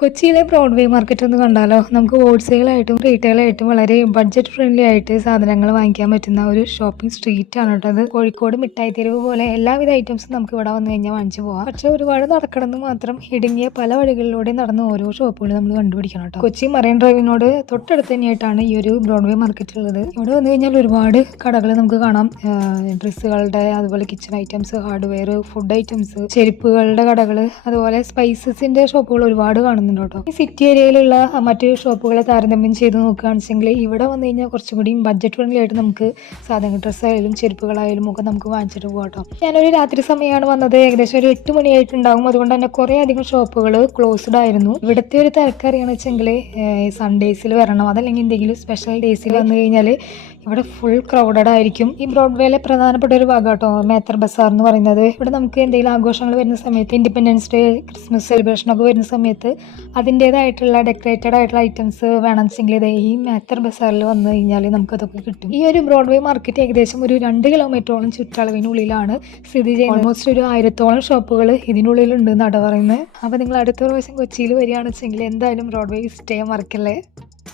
കൊച്ചിയിലെ Broadway market ഒന്ന് കണ്ടാലോ? നമുക്ക് ഹോൾസെയിലായിട്ടും റീറ്റെയിലായിട്ടും വളരെ ബഡ്ജറ്റ് ഫ്രണ്ട്ലി ആയിട്ട് സാധനങ്ങൾ വാങ്ങിക്കാൻ പറ്റുന്ന ഒരു ഷോപ്പിംഗ് സ്ട്രീറ്റ് ആണ് കേട്ടത് കോഴിക്കോട് മിഠായി തെരുവ് പോലെ എല്ലാവിധ ഐറ്റംസും നമുക്ക് ഇവിടെ വന്നു കഴിഞ്ഞാൽ വാങ്ങിച്ചു പോവാം. പക്ഷെ ഒരുപാട് നടക്കണമെന്ന് മാത്രം ഇടുങ്ങിയ പല വഴികളിലൂടെ നടന്ന് ഓരോ ഷോപ്പുകൾ നമ്മൾ കണ്ടുപിടിക്കണം കേട്ടോ. കൊച്ചി മറൈൻ ഡ്രൈവിനോട് തൊട്ടടുത്ത് തന്നെയായിട്ടാണ് ഈ ഒരു ബ്രോഡ്വേ മാർക്കറ്റ് ഉള്ളത്. ഇവിടെ വന്നു കഴിഞ്ഞാൽ ഒരുപാട് കടകൾ നമുക്ക് കാണാം. ഡ്രസ്സുകളുടെ അതുപോലെ kitchen items hardware food items ചെരുപ്പുകളുടെ കടകൾ അതുപോലെ സ്പൈസസിന്റെ ഷോപ്പുകൾ ഒരുപാട് കാണുന്നുണ്ട് കേട്ടോ ഈ സിറ്റി ഏരിയയിലുള്ള മറ്റു ഷോപ്പുകളെ താരതമ്യം ചെയ്ത് നോക്കുകയാണെന്നുവെച്ചെങ്കിൽ ഇവിടെ വന്നു കഴിഞ്ഞാൽ കുറച്ചും കൂടി ബഡ്ജറ്റ് ഫ്രണ്ട്ലി ആയിട്ട് നമുക്ക് സാധനങ്ങൾ ഡ്രസ്സായാലും ചെരുപ്പുകളായാലും ഒക്കെ നമുക്ക് വാങ്ങിച്ചിട്ട് പോകാം കേട്ടോ. ഞാനൊരു രാത്രി സമയമാണ് വന്നത്. ഏകദേശം ഒരു എട്ട് മണിയായിട്ടുണ്ടാകും. അതുകൊണ്ട് തന്നെ കുറേ അധികം ഷോപ്പുകൾ ക്ലോസ്ഡ് ആയിരുന്നു. ഇവിടുത്തെ ഒരു തിരക്കറിയാണെന്ന് വെച്ചെങ്കിൽ സൺഡേസിൽ വരണം. അതല്ലെങ്കിൽ എന്തെങ്കിലും സ്പെഷ്യൽ ഡേയ്സിൽ വന്നു കഴിഞ്ഞാൽ ഇവിടെ ഫുൾ ക്രൗഡഡ് ആയിരിക്കും. ഈ ബ്രോഡ്വേയിലെ പ്രധാനപ്പെട്ട ഒരു ഭാഗം കേട്ടോ മേത്തർ ബസാർ എന്ന് പറയുന്നത്. ഇവിടെ നമുക്ക് എന്തെങ്കിലും ആഘോഷങ്ങൾ വരുന്ന സമയത്ത് ഇൻഡിപെൻഡൻസ് ഡേ ക്രിസ്മസ് സെലിബ്രേഷൻ ഒക്കെ വരുന്ന സമയത്ത് അതിന്റെതായിട്ടുള്ള ഡെക്കറേറ്റഡ് ആയിട്ടുള്ള ഐറ്റംസ് വേണമെന്നുവെച്ചെങ്കിൽ ഇതേ ഈ മേത്തർ ബസാറിൽ വന്നു കഴിഞ്ഞാൽ നമുക്കതൊക്കെ കിട്ടും. ഈ ഒരു ബ്രോഡ്വേ മാർക്കറ്റ് ഏകദേശം ഒരു രണ്ട് കിലോമീറ്ററോളം ചുറ്റളവിനുള്ളിലാണ് സ്ഥിതി ചെയ്യുന്നത്. ഓൾമോസ്റ്റ് ഒരു ആയിരത്തോളം ഷോപ്പുകൾ ഇതിനുള്ളിലുണ്ട് എന്നാണ് പറയുന്നത് അപ്പോൾ നിങ്ങൾ അടുത്ത പ്രാവശ്യം കൊച്ചിയിൽ വരികയാണെന്ന് വെച്ചെങ്കിൽ എന്തായാലും ബ്രോഡ്വേ സ്റ്റേ മറക്കല്ലേ